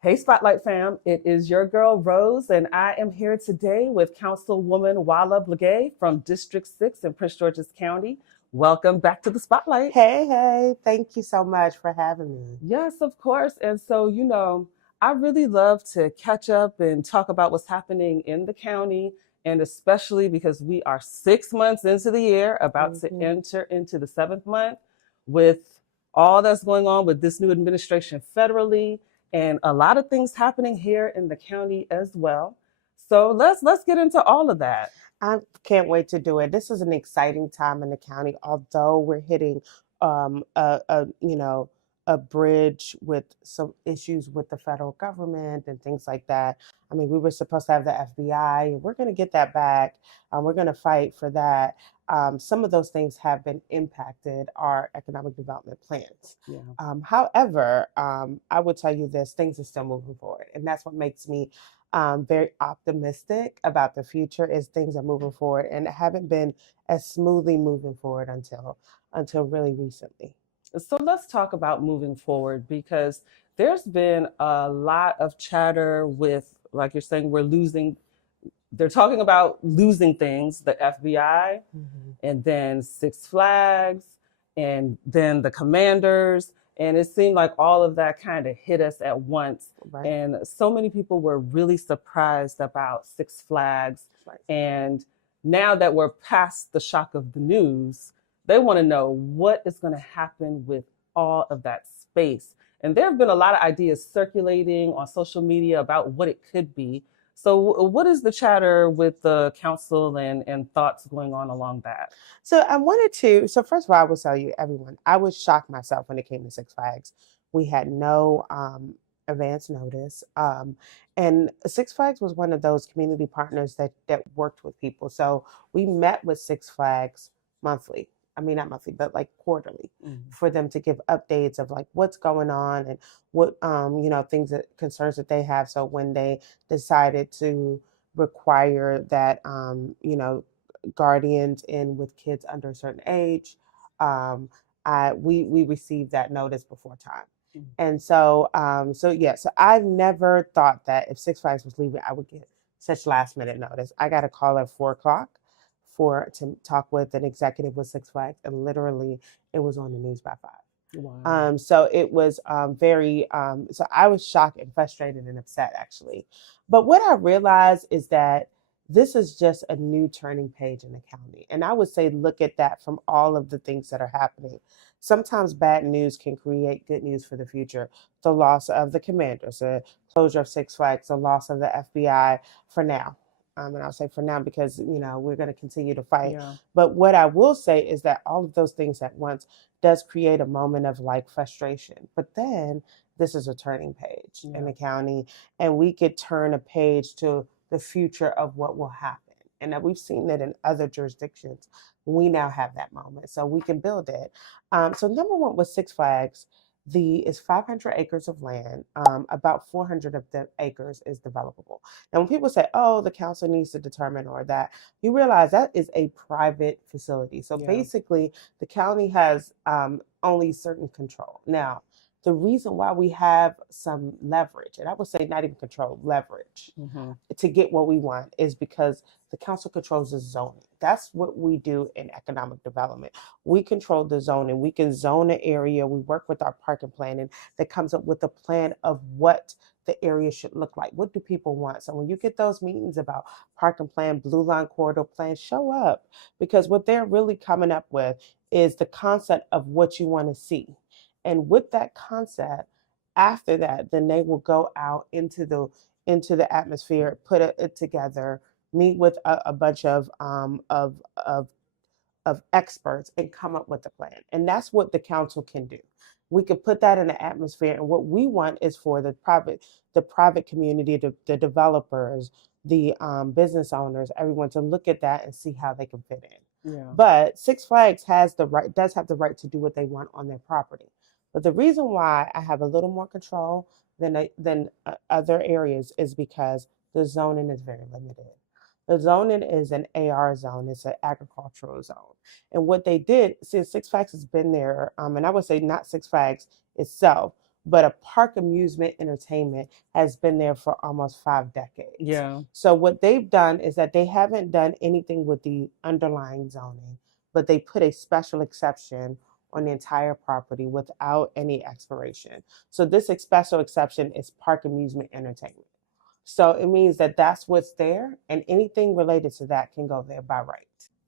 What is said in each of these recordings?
Hey, Spotlight fam, it is your girl Rose, and I am here today with Councilwoman Blegay from District 6 in Prince George's County. Welcome back to the Spotlight. Hey, thank you so much for having me. Yes, of course. And so, I really love to catch up and talk about what's happening in the county, and especially because we are 6 months into the year, about to hmm enter into the seventh month with all that's going on with this new administration federally and a lot of things happening here in the county as well. So let's get into all of that. I can't wait to do it. This is an exciting time in the county, although we're hitting a bridge with some issues with the federal government and things like that. I mean, we were supposed to have the FBI, and we're going to get that back. We're going to fight for that. Some of those things have been impacted our economic development plans. Yeah. However, I would tell you this: things are still moving forward, and that's what makes me very optimistic about the future. Is things are moving forward and haven't been as smoothly moving forward until really recently. So let's talk about moving forward because there's been a lot of chatter with, like you're saying, they're talking about losing things, the FBI, hmm and then Six Flags, and then the Commanders. And it seemed like all of that kind of hit us at once. Right. And so many people were really surprised about Six Flags. Right. And now that we're past the shock of the news, they want to know what is going to happen with all of that space. And there have been a lot of ideas circulating on social media about what it could be. So, what is the chatter with the council and thoughts going on along that? So I wanted to. So first of all, I will tell you, everyone, I was shocked myself when it came to Six Flags. We had no advance notice, and Six Flags was one of those community partners that worked with people. So we met with Six Flags monthly. I mean, not monthly, but like quarterly, Mm-hmm. for them to give updates of like what's going on and what things that concerns that they have. So when they decided to require that guardians in with kids under a certain age, um, we received that notice before time. And so I've never thought that if Six Flags was leaving, I would get such last minute notice. I got a call at 4 o'clock to talk with an executive with Six Flags, and literally it was on the news by 5. Wow. So it was so I was shocked and frustrated and upset actually. But what I realized is that this is just a new turning page in the county. And I would say look at that from all of the things that are happening. Sometimes bad news can create good news for the future. The loss of the commanders, the closure of Six Flags, the loss of the FBI for now. And I'll say for now because we're going to continue to fight. Yeah. But what I will say is that all of those things at once does create a moment of like frustration. But then this is a turning page in the county, and we could turn a page to the future of what will happen. And that we've seen that in other jurisdictions. We now have that moment, so we can build it. So number one with Six Flags, the is 500 acres of land. About 400 of the acres is developable. And when people say, "Oh, the council needs to determine," or that, you realize that is a private facility. So basically, the county has only certain control. Now, the reason why we have some leverage, and I would say not even control, leverage, Mm-hmm. to get what we want is because the council controls the zoning. That's what we do in economic development. We control the zoning. We can zone an area. We work with our parking planning that comes up with a plan of what the area should look like. What do people want? So when you get those meetings about parking plan, blue line corridor plan, show up, because what they're really coming up with is the concept of what you want to see. And with that concept, after that, then they will go out into the atmosphere, put it together, meet with a bunch of experts, and come up with a plan. And that's what the council can do. We can put that in the atmosphere, and what we want is for the private community, the developers, the business owners, everyone to look at that and see how they can fit in. Yeah. But Six Flags does have the right to do what they want on their property. But the reason why I have a little more control than other areas is because the zoning is very limited. The zoning is an AR zone. It's an agricultural zone. And what they did, since Six Flags has been there, and I would say not Six Flags itself, but a park amusement entertainment has been there for almost 5 decades. Yeah. So what they've done is that they haven't done anything with the underlying zoning, but they put a special exception on the entire property without any expiration. So this special exception is park amusement entertainment. So it means that that's what's there, and anything related to that can go there by right.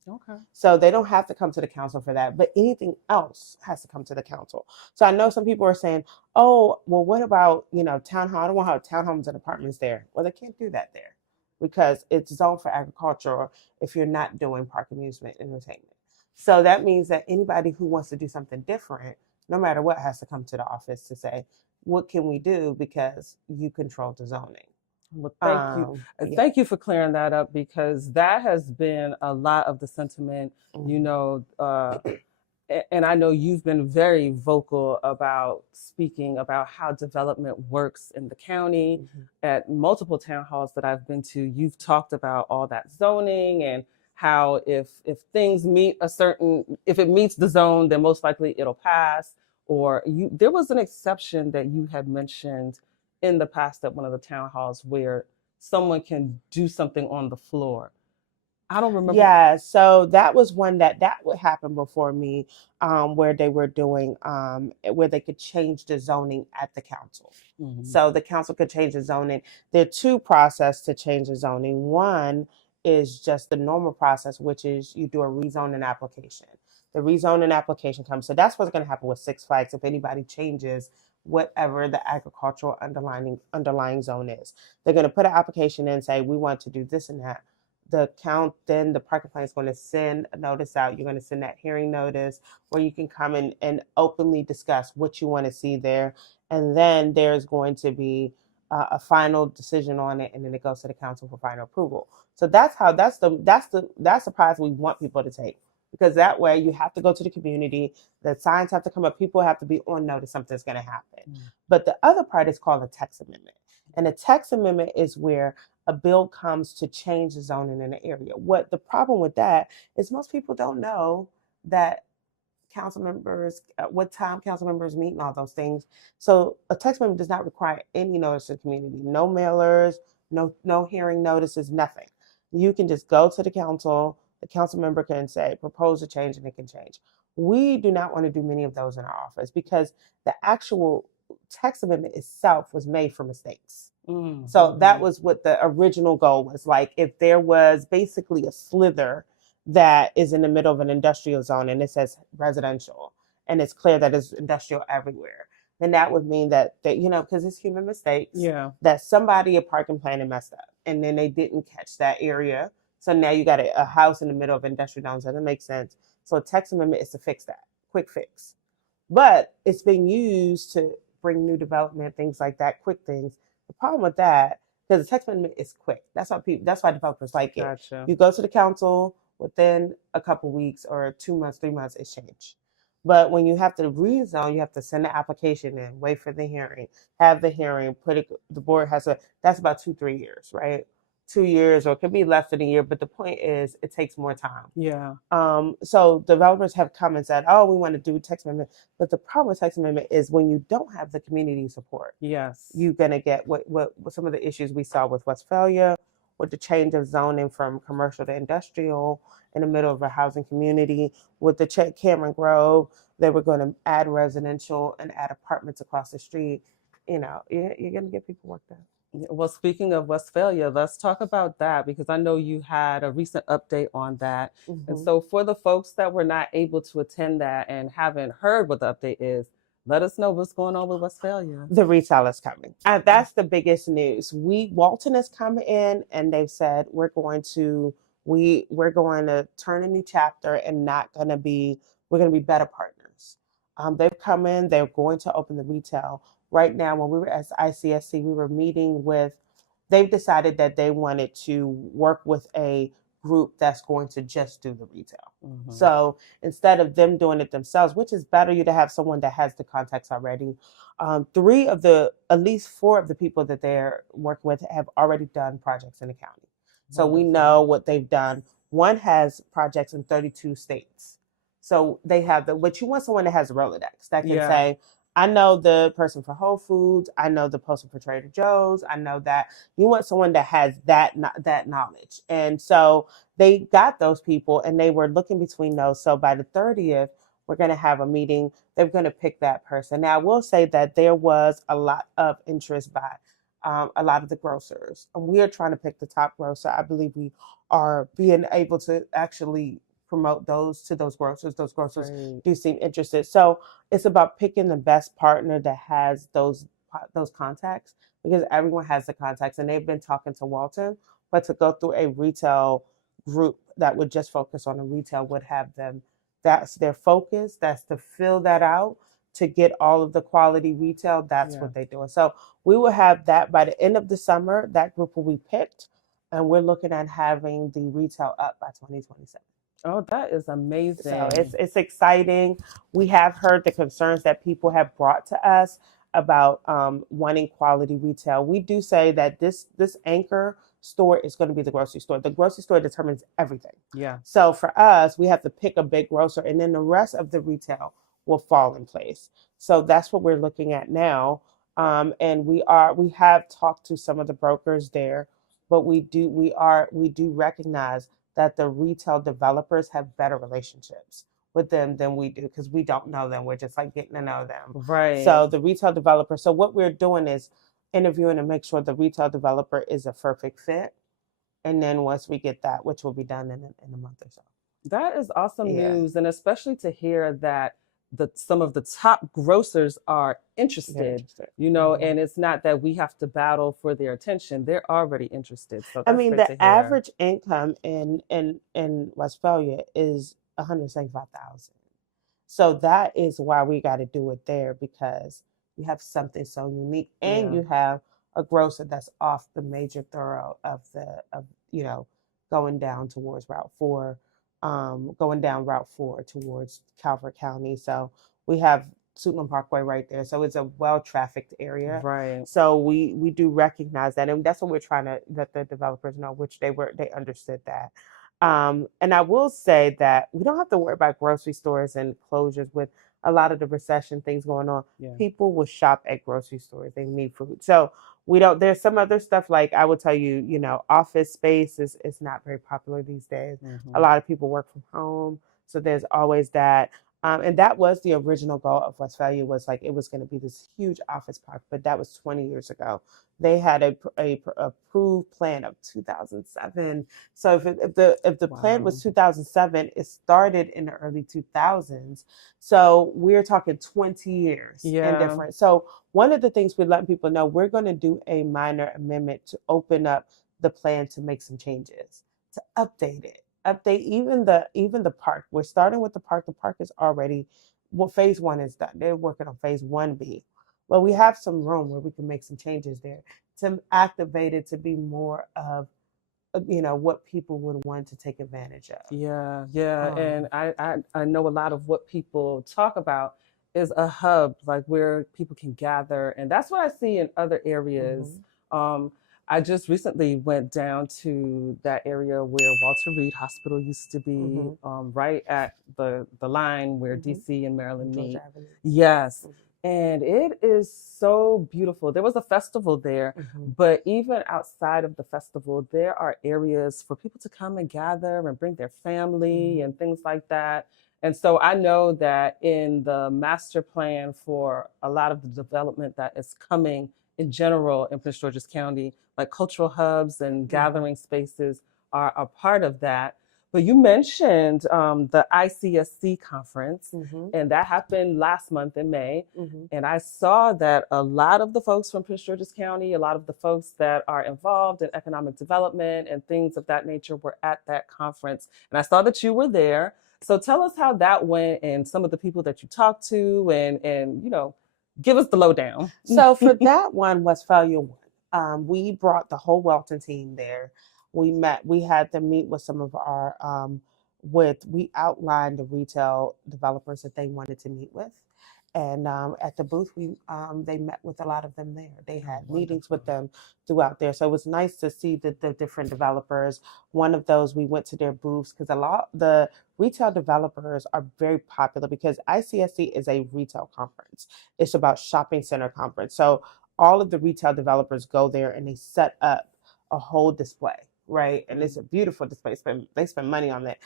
Okay. So they don't have to come to the council for that, but anything else has to come to the council. So I know some people are saying, oh, well, what about, town hall? I don't want to have townhomes and apartments there. Well, they can't do that there because it's zoned for agriculture if you're not doing park amusement entertainment. So that means that anybody who wants to do something different, no matter what, has to come to the office to say, what can we do because you control the zoning. Well, thank you. Yeah. Thank you for clearing that up, because that has been a lot of the sentiment, and I know you've been very vocal about speaking about how development works in the county. At multiple town halls that I've been to, you've talked about all that zoning and how if things meet if it meets the zone, then most likely it'll pass. Or there was an exception that you had mentioned in the past at one of the town halls where someone can do something on the floor. I don't remember. Yeah, so that was one that would happen before me, where they were doing, where they could change the zoning at the council. So the council could change the zoning. There are two processes to change the zoning. One is just the normal process, which is you do a rezoning application. The rezoning application comes. So that's what's going to happen with Six Flags if anybody changes whatever the agricultural underlying zone is. They're going to put an application in and say, we want to do this and that. Then the parking plan is going to send a notice out. You're going to send that hearing notice where you can come in and openly discuss what you want to see there. And then there's going to be a final decision on it, and then it goes to the council for final approval. So that's the prize we want people to take, because that way you have to go to the community, the signs have to come up, people have to be on notice something's going to happen. But the other part is called a text amendment. And a text amendment is where a bill comes to change the zoning in the area. What the problem with that is most people don't know that council members, what time council members meet and all those things. So a text amendment does not require any notice to the community, no mailers, no hearing notices, nothing. You can just go to the council member can say, propose a change, and it can change. We do not want to do many of those in our office because the actual text amendment itself was made for mistakes. So that was what the original goal was. Like, if there was basically a slither that is in the middle of an industrial zone and it says residential, and it's clear that it's industrial everywhere, then that would mean that because it's human mistakes, that somebody a parking plan messed up and then they didn't catch that area. So now you got a house in the middle of industrial zone. So that makes sense. So a text amendment is to fix that, quick fix. But it's being used to bring new development, things like that, quick things. The problem with that, because the text amendment is quick. That's why developers like it. Gotcha. You go to the council, within a couple weeks or 2 months, 3 months, it's changed. But when you have to rezone, you have to send the application in, wait for the hearing, have the hearing, the board that's about 2-3 years, right? 2 years, or it could be less than a year, but the point is it takes more time. Yeah. So developers have come and said, oh, we want to do text amendment. But the problem with text amendment is when you don't have the community support, you're going to get what some of the issues we saw with Westphalia, with the change of zoning from commercial to industrial in the middle of a housing community. With the Cameron Grove, they were going to add residential and add apartments across the street. You're going to get people worked out. Well, speaking of Westphalia, let's talk about that, because I know you had a recent update on that. And so for the folks that were not able to attend that and haven't heard what the update is, let us know what's going on with Westphalia. The retail is coming. That's the biggest news. Walton has come in and they've said we're going to turn a new chapter and we're going to be better partners. They've come in, they're going to open the retail. Right now, when we were at ICSC, we were meeting they've decided that they wanted to work with a group that's going to just do the retail. So instead of them doing it themselves, which is better, you to have someone that has the contacts already. At least 4 of the people that they're working with have already done projects in the county. So we know what they've done. One has projects in 32 states. So they have but you want someone that has a Rolodex that can say, I know the person for Whole Foods. I know the person for Trader Joe's. I know that you want someone that has that knowledge. And so they got those people and they were looking between those. So by the 30th, we're going to have a meeting. They're going to pick that person. Now, I will say that there was a lot of interest by a lot of the grocers. And we are trying to pick the top grocer. I believe we are being able to actually promote those to those grocers. Those grocers do seem interested. So it's about picking the best partner that has those contacts, because everyone has the contacts and they've been talking to Walton, but to go through a retail group that would just focus on the retail would have them, that's their focus, that's to fill that out, to get all of the quality retail. That's what they're doing. So we will have that by the end of the summer. That group will be picked, and we're looking at having the retail up by 2027. Oh, that is amazing. So it's exciting. We have heard the concerns that people have brought to us about wanting quality retail. We do say that this anchor store is going to be the grocery store. The grocery store determines everything. Yeah. So for us, we have to pick a big grocer, and then the rest of the retail will fall in place. So that's what we're looking at now. And we have talked to some of the brokers there, but we do recognize that the retail developers have better relationships with them than we do, because we don't know them. We're just like getting to know them. Right. So the retail developer. So what we're doing is interviewing to make sure the retail developer is a perfect fit. And then once we get that, which will be done in a month or so. That is awesome news. And especially to hear that some of the top grocers are interested, and it's not that we have to battle for their attention. They're already interested. So that's great to hear. The average income in Westphalia is $175,000. So that is why we got to do it there, because you have something so unique, and you have a grocer that's off the major thorough of going down towards Route 4. Going down Route 4 towards Calvert County. So we have Suitland Parkway right there. So it's a well-trafficked area. Right. So we do recognize that. And that's what we're trying to let the developers know, which they understood that. And I will say that we don't have to worry about grocery stores and closures with a lot of the recession things going on. Yeah. People will shop at grocery stores. They need food. So there's some other stuff, like I will tell you, office space is not very popular these days. Mm-hmm. A lot of people work from home. So there's always that. And that was the original goal of Westphalia, was like it was going to be this huge office park, but that was 20 years ago. They had a approved plan of 2007. So if the plan was 2007, it started in the early 2000s. So we're talking 20 years and different. So one of the things we're letting people know, we're going to do a minor amendment to open up the plan to make some changes, to update it. Update even the park. We're starting with the park. The park is already, phase 1 is done. They're working on phase 1B. But we have some room where we can make some changes there to activate it to be more of what people would want to take advantage of. Yeah. And I know a lot of what people talk about is a hub, like where people can gather, and that's what I see in other areas. Mm-hmm. I just recently went down to that area where Walter Reed Hospital used to be, mm-hmm. Right at the line where mm-hmm. DC and Maryland meet. Yes. Mm-hmm. And it is so beautiful. There was a festival there, mm-hmm. but even outside of the festival, there are areas for people to come and gather and bring their family mm-hmm. and things like that. And so I know that in the master plan for a lot of the development that is coming in general in Prince George's County, like cultural hubs and gathering mm-hmm. spaces are a part of that. But you mentioned the ICSC conference, mm-hmm. and that happened last month in May. Mm-hmm. And I saw that a lot of the folks from Prince George's County, a lot of the folks that are involved in economic development and things of that nature were at that conference. And I saw that you were there. So tell us how that went and some of the people that you talked to, and give us the lowdown. So for that one, Westphalia won. We brought the whole Welton team there. We had to meet with some of our, we outlined the retail developers that they wanted to meet with. And at the booth, they met with a lot of them there. They had meetings with Wonderful. them throughout there. So it was nice to see the different developers. One of those, we went to their booths because a lot the retail developers are very popular because ICSC is a retail conference. It's about shopping center conference. So all of the retail developers go there and they set up a whole display, right? And it's a beautiful display. They spend money on it.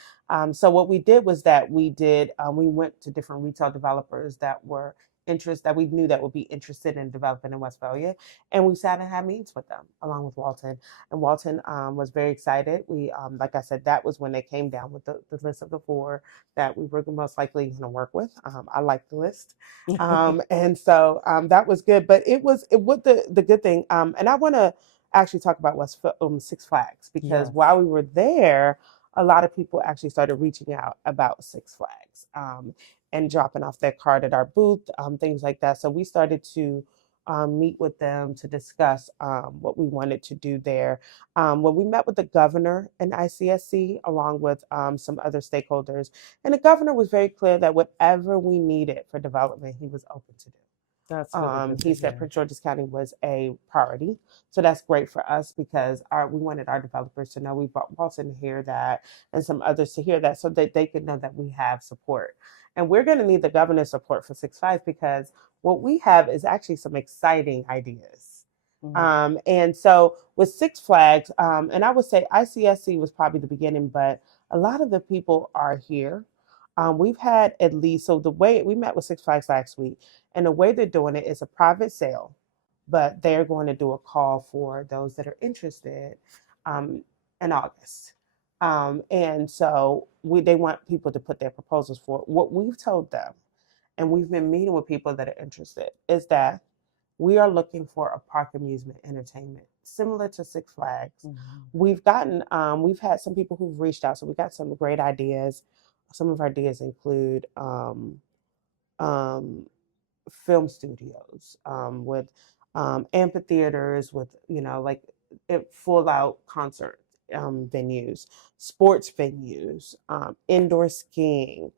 So what we did was that we went to different retail developers that were that we knew that would be interested in developing in Westphalia, and we sat and had meetings with them along with Walton. And Walton was very excited. We, like I said, that was when they came down with the list of the four that we were most likely going to work with. I like the list, and so that was good. But the good thing, and I want to actually talk about Six Flags because while we were there, a lot of people actually started reaching out about Six Flags and dropping off their card at our booth, things like that. So we started to meet with them to discuss what we wanted to do there. When we met with the governor and ICSC, along with some other stakeholders, and the governor was very clear that whatever we needed for development, he was open to do. That's really good to He said hear. Prince George's County was a priority. So that's great for us because we wanted our developers to know, we brought Walton to hear that and some others to hear that so that they could know that we have support. And we're going to need the governor's support for Six Flags because what we have is actually some exciting ideas. And so with Six Flags, and I would say ICSC was probably the beginning, but a lot of the people are here. We've had at least, so the way we met with Six Flags last week, and the way they're doing it is a private sale, but they're going to do a call for those that are interested in August. And so they want people to put their proposals for what we've told them, and we've been meeting with people that are interested, is that we are looking for a park amusement entertainment similar to Six Flags. We've had some people who've reached out, so we got some great ideas. Some of our ideas include film studios with amphitheaters with like full out concert venues, sports venues, indoor skiing,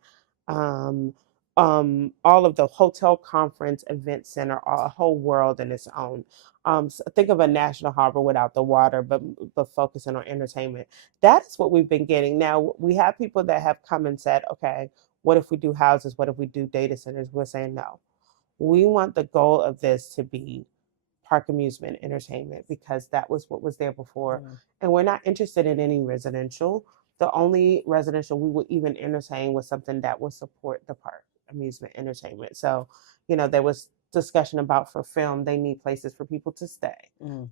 um, all of the hotel conference event center, a whole world in its own. So think of a national harbor without the water, but focusing on entertainment. That is what we've been getting. Now we have people that have come and said, okay, what if we do houses? What if we do data centers? We're saying no. We want the goal of this to be park amusement entertainment because that was what was there before. And we're not interested in any residential. The only residential we would even entertain was something that would support the park amusement entertainment. So, there was discussion about for film, they need places for people to stay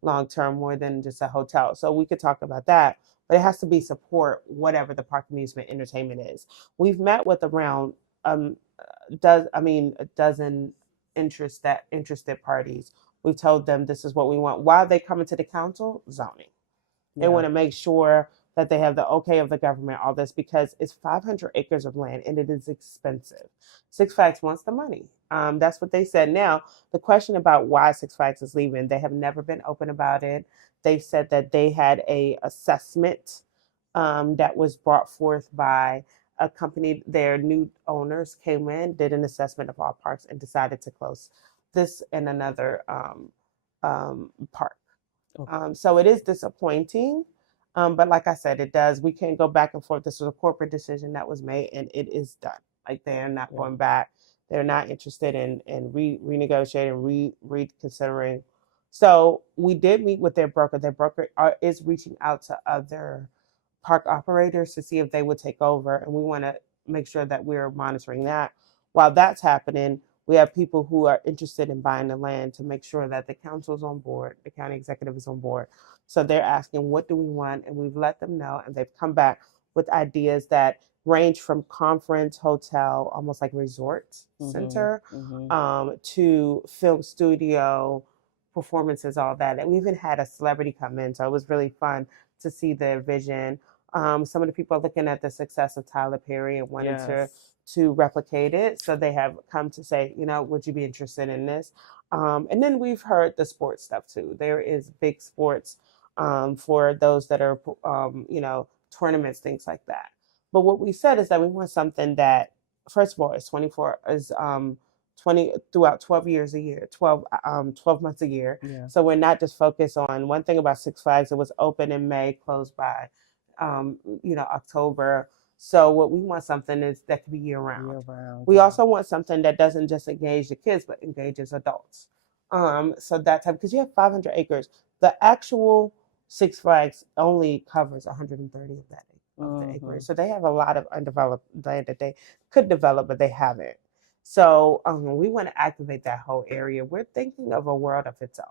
long term more than just a hotel. So we could talk about that, but it has to be support whatever the park amusement entertainment is. We've met with around a dozen interested parties. We've told them this is what we want. Why are they coming to the council? Zoning. They want to make sure that they have the okay of the government, all this, because it's 500 acres of land and it is expensive. Six Flags wants the money. That's what they said. Now, the question about why Six Flags is leaving, they have never been open about it. They said that they had a assessment that was brought forth by a company. Their new owners came in, did an assessment of all parks, and decided to close this and another park. So it is disappointing. But like I said, we can't go back and forth. This was a corporate decision that was made and it is done. Like they're not going back. They're not interested in renegotiating, reconsidering. So we did meet with their broker. Their broker is reaching out to other park operators to see if they would take over. And we want to make sure that we're monitoring that. While that's happening, we have people who are interested in buying the land to make sure that the council is on board, the county executive is on board. So they're asking, what do we want? And we've let them know, and they've come back with ideas that range from conference, hotel, almost like resort center, to film studio, performances, all that. And we even had a celebrity come in, so it was really fun to see their vision. Some of the people are looking at the success of Tyler Perry and wanted to replicate it. So they have come to say, would you be interested in this? And then we've heard the sports stuff too. There is big sports for those that are, tournaments, things like that. But what we said is that we want something that, first of all, is 24 is throughout 12 years a year, 12 months a year. Yeah. So we're not just focused on one thing about Six Flags. It was open in May, closed by, October. So what we want something is that could be year round. Year round. We also want something that doesn't just engage the kids, but engages adults. So that type, because you have 500 acres. The actual Six Flags only covers 130 of that of the acres. So they have a lot of undeveloped land that they could develop, but they haven't. So we want to activate that whole area. We're thinking of a world of its own.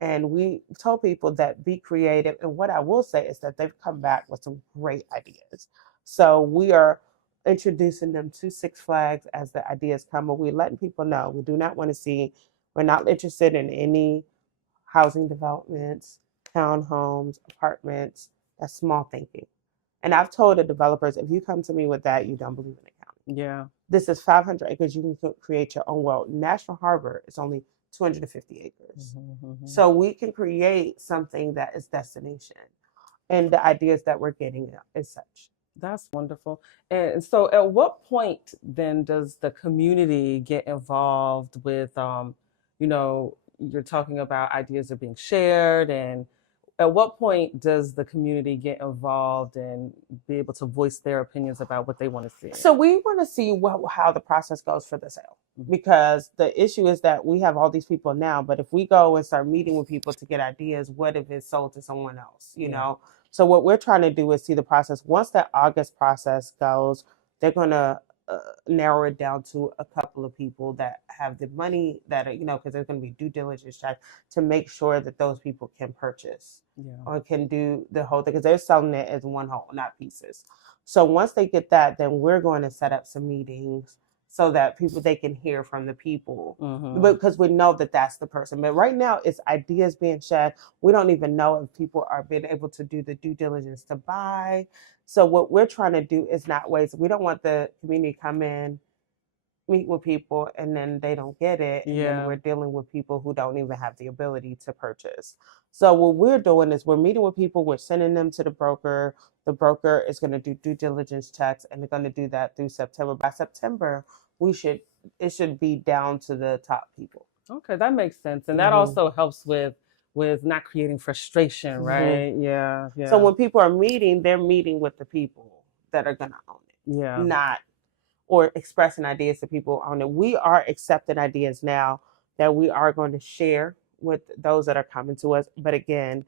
And we told people that be creative. And what I will say is that they've come back with some great ideas. So we are introducing them to Six Flags as the ideas come. But we're letting people know we do not want to see, we're not interested in any housing developments, townhomes, apartments. That's small thinking. And I've told the developers, if you come to me with that, you don't believe in the county. Yeah. This is 500 acres. You can create your own world. National Harbor is only 250 acres. So we can create something that is destination. And the ideas that we're getting is such. That's wonderful. And so at what point then does the community get involved with, you're talking about ideas are being shared, and at what point does the community get involved and be able to voice their opinions about what they want to see? So we want to see how the process goes for the sale, because the issue is that we have all these people now, but if we go and start meeting with people to get ideas, what if it's sold to someone else, you know? So what we're trying to do is see the process. Once that August process goes, they're going to narrow it down to a couple of people that have the money that, because there's going to be due diligence check to make sure that those people can purchase or can do the whole thing, because they're selling it as one whole, not pieces. So once they get that, then we're going to set up some meetings so that they can hear from the people, because we know that that's the person. But right now it's ideas being shared. We don't even know if people are being able to do the due diligence to buy. So what we're trying to do is not waste. We don't want the community come in, meet with people, and then they don't get it. And then we're dealing with people who don't even have the ability to purchase. So what we're doing is we're meeting with people, we're sending them to the broker. The broker is going to do due diligence checks, and they're going to do that through September. By September, it should be down to the top people. Okay, that makes sense. And that also helps with not creating frustration, right? Yeah. So when people are meeting, they're meeting with the people that are going to own it. Yeah. Not or expressing ideas to people on it. We are accepting ideas now that we are going to share with those that are coming to us. But again,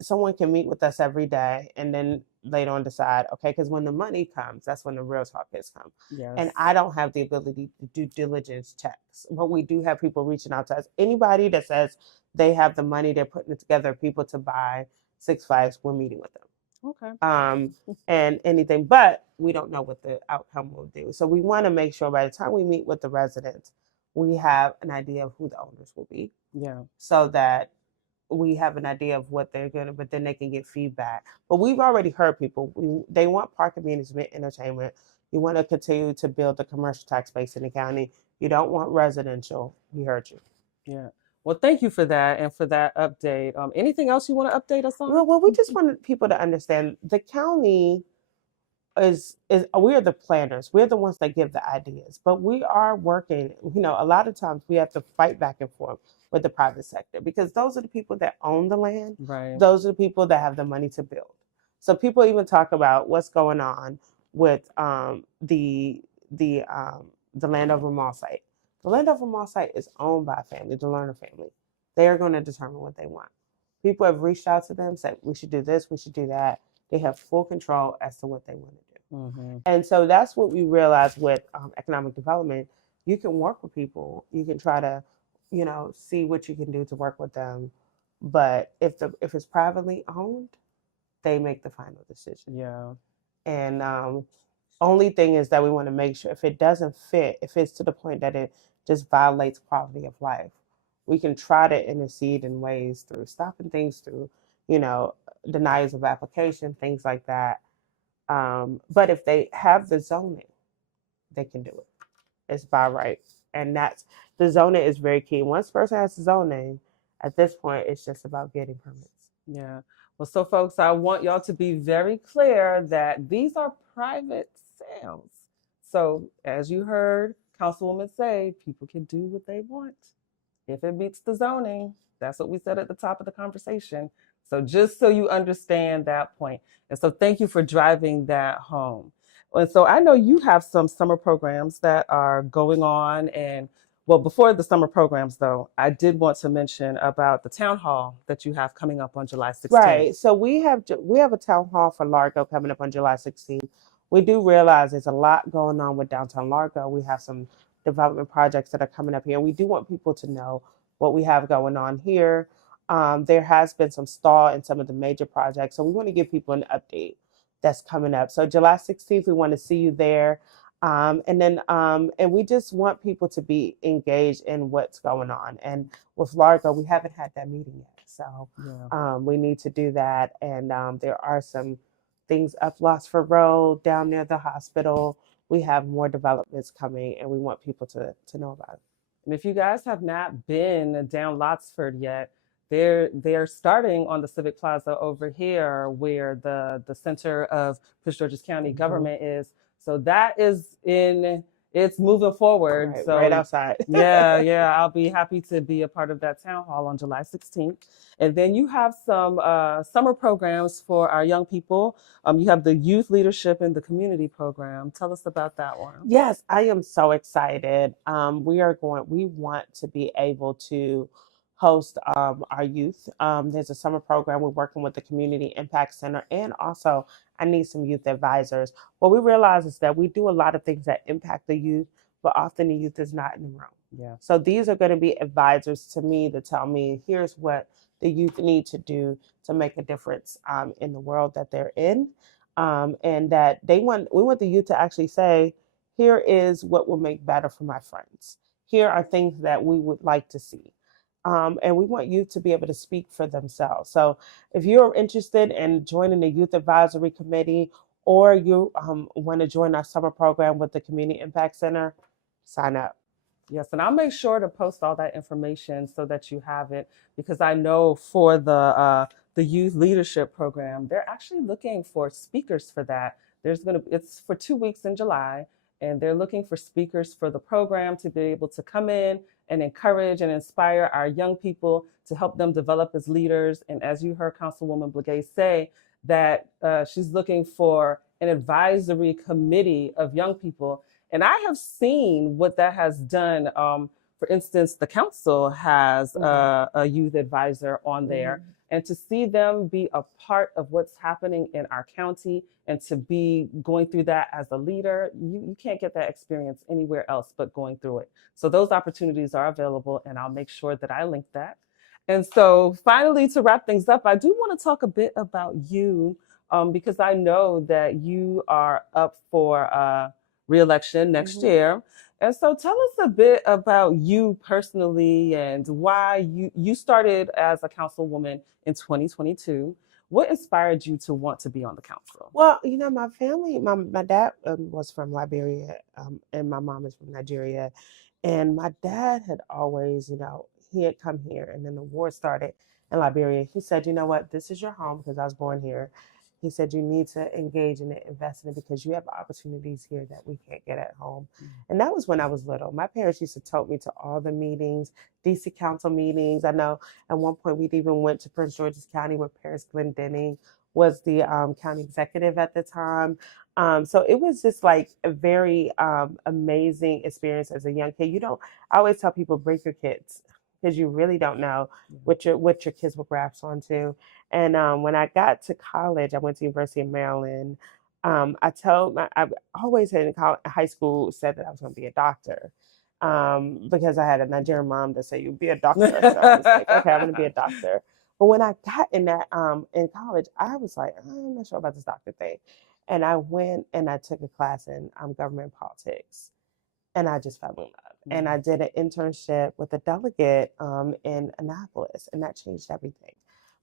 someone can meet with us every day and then later on decide, okay, because when the money comes, that's when the real talk is come. Yes. And I don't have the ability to do diligence checks, but we do have people reaching out to us. Anybody that says they have the money, they're putting it together, people to buy Six Flags, we're meeting with them. Okay. And anything, but we don't know what the outcome will do. So we want to make sure by the time we meet with the residents, we have an idea of who the owners will be. Yeah. So that we have an idea of what they're going to, but then they can get feedback. But we've already heard people. They want park management, entertainment. You want to continue to build the commercial tax base in the county. You don't want residential. We heard you. Yeah. Well, thank you for that and for that update. Anything else you want to update us on? Well, we just wanted people to understand the county is we're the planners. We're the ones that give the ideas, but we are working. A lot of times we have to fight back and forth with the private sector, because those are the people that own the land. Right. Those are the people that have the money to build. So people even talk about what's going on with the Landover Mall site. The Landover Mall site is owned by a family, the Lerner family. They are going to determine what they want. People have reached out to them, said we should do this, we should do that. They have full control as to what they want to do. And so that's what we realized with economic development. You can work with people. You can try to, see what you can do to work with them. But if it's privately owned, they make the final decision. Yeah. And only thing is that we want to make sure if it doesn't fit, if it's to the point that it just violates quality of life, we can try to intercede in ways through stopping things, through, denials of application, things like that. But if they have the zoning, they can do it. It's by right. And the zoning is very key. Once a person has the zoning, at this point, it's just about getting permits. Yeah. Well, so folks, I want y'all to be very clear that these are private sales. So as you heard Councilwoman say people can do what they want if it meets the zoning. That's what we said at the top of the conversation. So just so you understand that point. And so thank you for driving that home. And so I know you have some summer programs that are going on. And well, before the summer programs, though, I did want to mention about the town hall that you have coming up on July 16th. Right. So we have a town hall for Largo coming up on July 16th. We do realize there's a lot going on with downtown Largo. We have some development projects that are coming up here. We do want people to know what we have going on here. There has been some stall in some of the major projects, so we want to give people an update that's coming up. So July 16th, we want to see you there. And we just want people to be engaged in what's going on. And with Largo, we haven't had that meeting yet. So Yeah. we need to do that. And there are some things up Lossford Road, down near the hospital. We have more developments coming, and we want people to know about it. And if you guys have not been down Lotsford yet, they're starting on the Civic Plaza over here where the center of Prince George's County government is. So that is it's moving forward. Right, So right outside. yeah, I'll be happy to be a part of that town hall on July 16th. And then you have some summer programs for our young people. You have the youth leadership and the community program. Tell us about that one. Yes, I am so excited. We want to be able to host our youth. There's a summer program we're working with the Community Impact Center, and also I need some youth advisors. What we realize is that we do a lot of things that impact the youth, but often the youth is not in the room. Yeah. So these are going to be advisors to me to tell me, here's what the youth need to do to make a difference in the world that they're in. And that we want the youth to actually say, here is what will make better for my friends. Here are things that we would like to see. And we want youth to be able to speak for themselves. So if you're interested in joining the Youth Advisory Committee, or you want to join our summer program with the Community Impact Center, sign up. Yes, and I'll make sure to post all that information so that you have it, because I know for the youth leadership program, they're actually looking for speakers for that. It's for 2 weeks in July, and they're looking for speakers for the program to be able to come in and encourage and inspire our young people to help them develop as leaders. And as you heard Councilwoman Blegay say, that she's looking for an advisory committee of young people. And I have seen what that has done. For instance, the council has a youth advisor on there. And to see them be a part of what's happening in our county and to be going through that as a leader, you can't get that experience anywhere else but going through it. So those opportunities are available, and I'll make sure that I link that. And so finally, to wrap things up, I do want to talk a bit about you, because I know that you are up for reelection next year. And so tell us a bit about you personally and why you started as a councilwoman in 2022. What inspired you to want to be on the council? Well, my family, my dad was from Liberia, and my mom is from Nigeria. And my dad had always, he had come here, and then the war started in Liberia. He said, you know what, this is your home, because I was born here. He said, you need to engage in it, invest in it, because you have opportunities here that we can't get at home. And that was when I was little. My parents used to tote me to all the meetings, DC Council meetings. I know at one point we even went to Prince George's County, where Paris Glendenning was the county executive at the time. So it was just like a very amazing experience as a young kid. I always tell people, break your kids, because you really don't know what your kids will grasp onto. And when I got to college, I went to University of Maryland. I always in high school said that I was going to be a doctor, because I had a Nigerian mom that said, you'd be a doctor. So I was like, okay, I'm going to be a doctor. But when I got in college, I was like, I'm not sure about this doctor thing. And I went and I took a class in government politics, and I just fell in love. And I did an internship with a delegate in Annapolis, and that changed everything,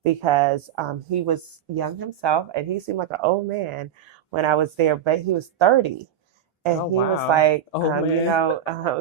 because he was young himself, and he seemed like an old man when I was there, but he was 30. And he was like,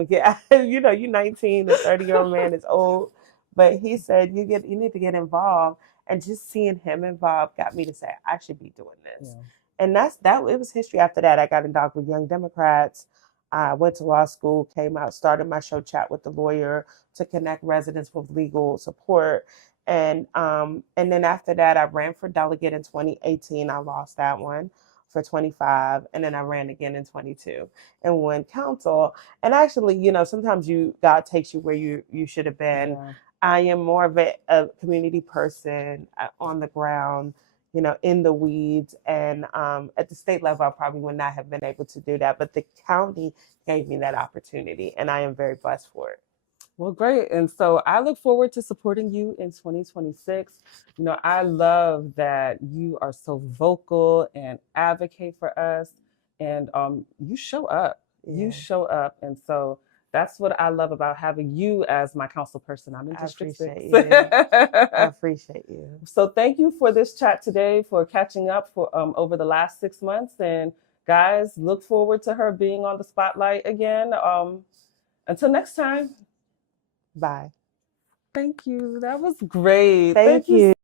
yeah, you're 19, the 30-year-old man is old. But he said, you need to get involved. And just seeing him involved got me to say, I should be doing this. Yeah. And it was history after that. I got involved with Young Democrats. I went to law school, came out, started my show Chat with the Lawyer to connect residents with legal support. And then after that, I ran for delegate in 2018. I lost that one for 25, and then I ran again in 22 and won council. And actually, sometimes God takes you where you should have been. Yeah. I am more of a community person on the ground, in the weeds. And at the state level, I probably would not have been able to do that. But the county gave me that opportunity, and I am very blessed for it. Well, great. And so I look forward to supporting you in 2026. I love that you are so vocal and advocate for us, and you show up. Yeah. You show up. And so that's what I love about having you as my council person. I'm in District 6. I appreciate you. So thank you for this chat today, for catching up for over the last 6 months. And guys, look forward to her being on the spotlight again. Until next time. Bye. Thank you. That was great. Thank you.